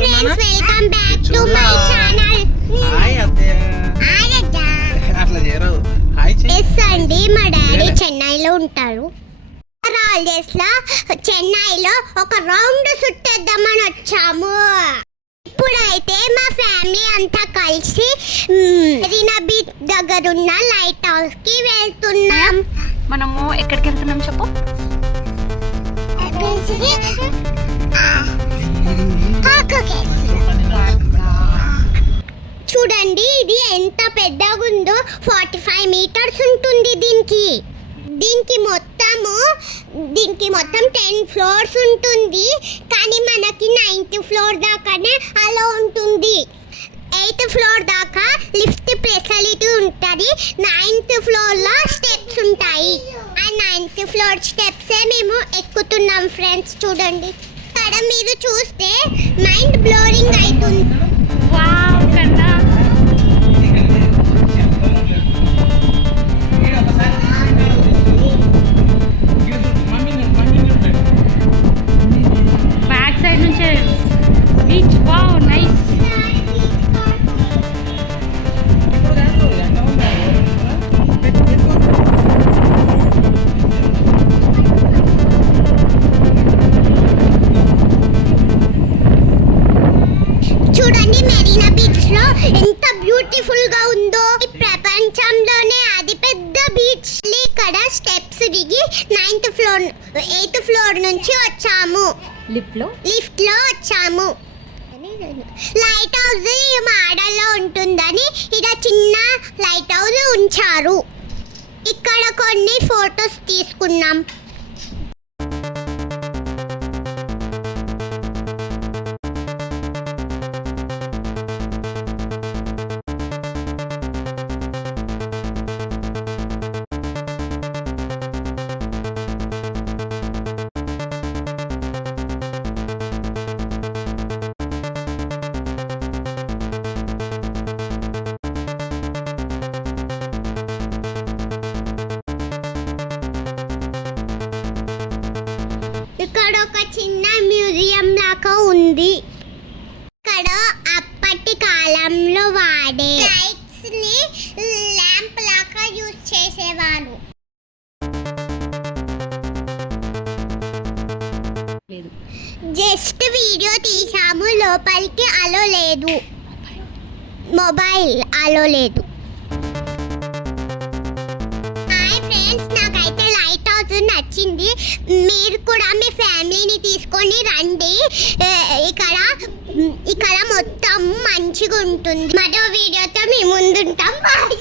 Friends welcome back to my channel. Hi అత్తయ్య. Hi అత్త. అట్లా చేయరు. హాయ్ ఎస్ అండి, మా డాడీ చెన్నైలో ఉంటారు. హాలిడేస్ లో చెన్నైలో ఒక రౌండ్ చుట్టేద్దామని వచ్చాము. ఇప్పుడైతే మా ఫ్యామిలీ అంతా కలిసి మెరీనా బీచ్ దగ్గర ఉన్న లైట్ హౌస్ కి వెళ్తున్నాం. మనము ఎక్కడికి వెళ్తున్నాం చెప్పు. చూడండి, ఇది ఎంత పెద్దగా ఉందో. 45 మీటర్స్ ఉంటుంది దీనికి మొత్తం 10 ఫ్లోర్స్ ఉంటుంది. కానీ మనకి 9th ఫ్లోర్ దాకానే అలా ఉంటుంది. 8th ఫ్లోర్ దాకా లిఫ్ట్ ఫెసిలిటీ ఉంటుంది. 9th ఫ్లోర్లో స్టెప్స్ ఉంటాయి. ఆ 9th ఫ్లోర్ స్టెప్సే మేము ఎక్కుతున్నాం ఫ్రెండ్స్. చూడండి, ఇక్కడ మీరు చూస్తే మైండ్ బ్లోరింగ్ అవుతుంది. వావ్ కన్నా బ్యాక్ సైడ్ నుంచే బీచ్. Wow nice. చూడండి, మెరీనా బీచ్ లో ఎంత బ్యూటిఫుల్ గా ఉందో. ఈ ప్రపంచంలోనే అతి పెద్ద బీచ్. ఇక్కడ స్టెప్స్ దిగి 9th ఫ్లోర్ 8th ఫ్లోర్ నుంచి వచ్చాము. లిఫ్ట్ లో వచ్చాము. లైట్ హౌస్ మాడల్లో ఉంటుందని ఇక్కడ చిన్న లైట్ హౌస్ ఉంచారు. ఇక్కడ కొన్ని ఫొటోస్ తీసుకున్నాం. ఇక్కడ ఒక చిన్న మ్యూజియం లాగా ఉంది. ఇక్కడ అప్పటి కాలంలో వాడే లైట్స్ ని ల్యాంప్ లాగా యూజ్ చేసేవారు. జస్ట్ వీడియో తీసాము, లోపలికి అలో లేదు. మొబైల్ అలో లేదు. హాయ్ ఫ్రెండ్స్, నాకైతే లైట్ హౌస్ నచ్చింది. మీరు కూడా మీ ఫ్యామిలీని తీసుకొని రండి. ఇక్కడ మొత్తం మంచిగా ఉంటుంది. మరో వీడియోతో మీ ముందుంటాం. బాయ్.